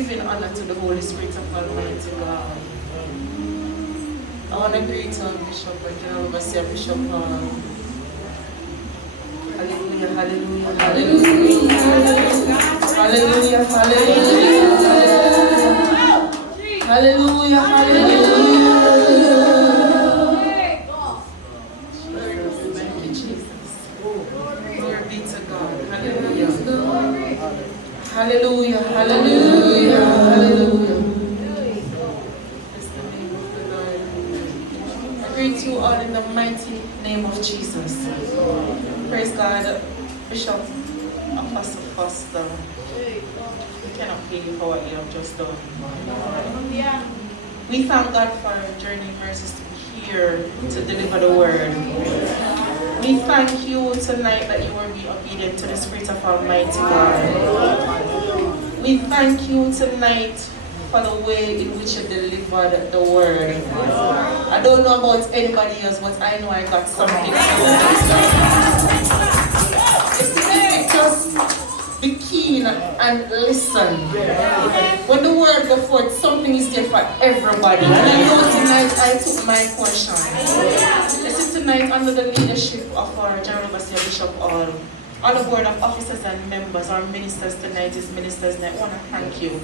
giving honor to the Holy Spirit of Almighty God. I want to greet our Bishop and General Overseer Bishop. Hallelujah, hallelujah, hallelujah. Hallelujah, hallelujah. Hallelujah, hallelujah. Thank you, Jesus. Glory be to God. Hallelujah. Hallelujah, hallelujah, hallelujah. Bless the name of the Lord. I greet you all in the mighty name of Jesus. Praise God. Bishop, Apostle Foster, we cannot pay you for what you have just done. We thank God for journeying mercies to be here to deliver the word. We thank you tonight that you will be obedient to the Spirit of Almighty God. We thank you tonight for the way in which you delivered the word. I don't know about anybody else, but I know I got something. Just be keen and listen. When the word goes forth, something is there for everybody. And I know tonight I took my portion. This is tonight under the leadership of our General Overseer Bishop All the board of officers and members, our ministers tonight is ministers, and I want to thank you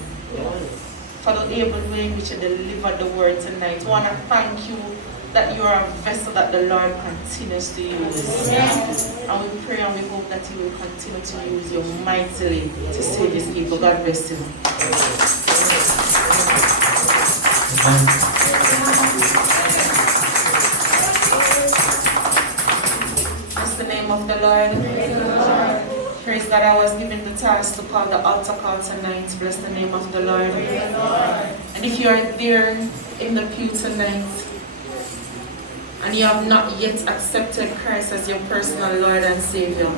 for the able way in which you delivered the word tonight. I want to thank you that you are a vessel that the Lord continues to use. And we pray and we hope that He will continue to use you mightily to save His people. God bless you. Bless the name of the Lord. Praise God, I was given the task to call the altar call tonight. Bless the name of the Lord. And if you are there in the pew tonight, and you have not yet accepted Christ as your personal Lord and Savior,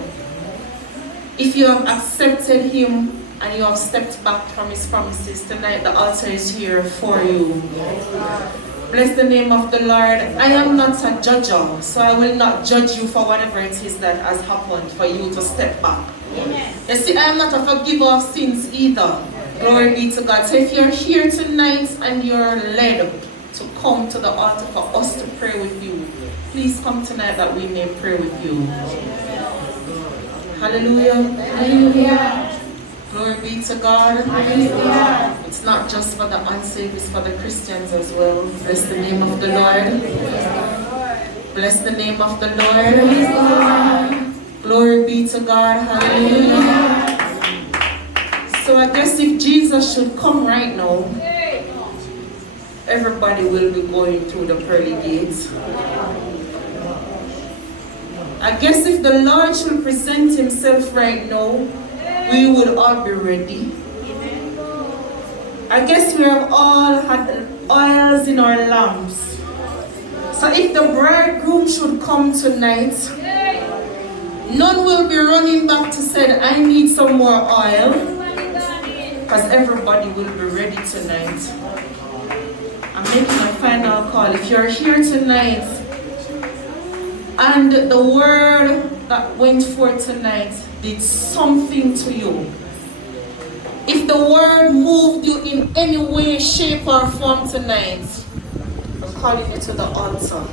if you have accepted Him and you have stepped back from His promises, tonight the altar is here for you. Bless the name of the Lord. I am not a judger, so I will not judge you for whatever it is that has happened for you to step back. You see, I am not a forgiver of sins either. Glory be to God. So if you're here tonight and you're led to come to the altar for us to pray with you, please come tonight that we may pray with you. Hallelujah. Hallelujah. Glory be to God. Hallelujah. It's not just for the unsaved, it's for the Christians as well. Bless the name of the Lord. Bless the name of the Lord. Glory be to God. Hallelujah. So I guess if Jesus should come right now, everybody will be going through the pearly gates. I guess if the Lord should present Himself right now, we would all be ready. I guess we have all had oils in our lamps. So if the bridegroom should come tonight, none will be running back to say, I need some more oil, because everybody will be ready tonight. I'm making a final call. If you're here tonight and the word that went forth tonight did something to you, if the word moved you in any way, shape, or form tonight, I'm calling you to the altar.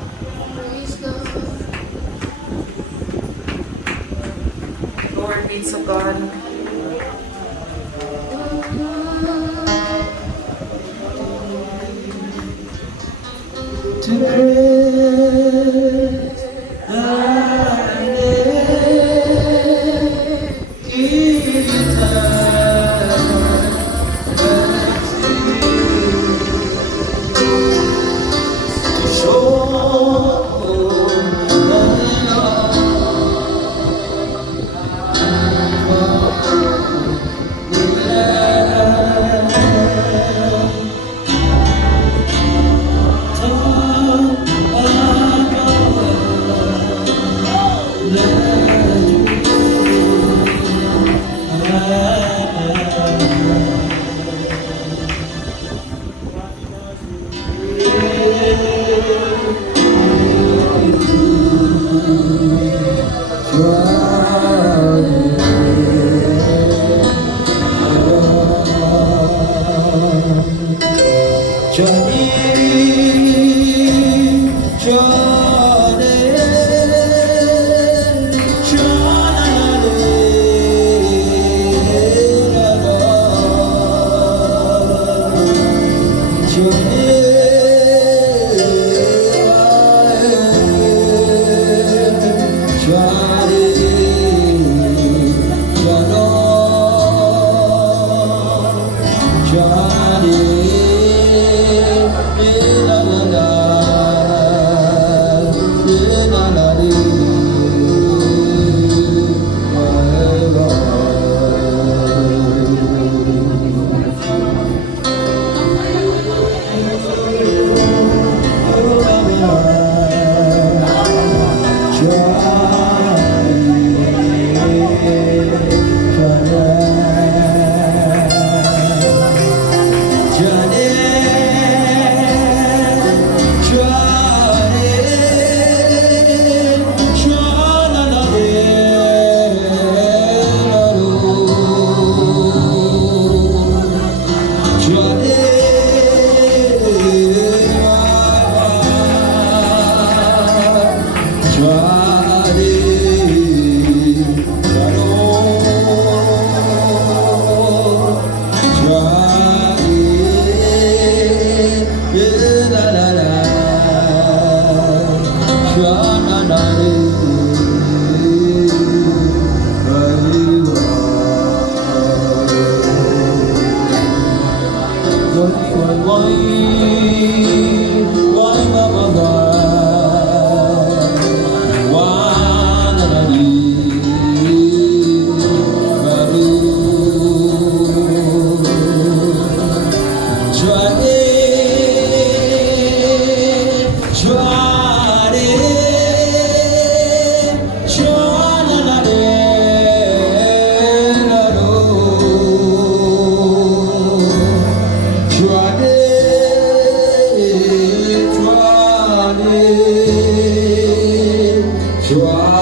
Glory be to God. To praise thy name, give to show the Joie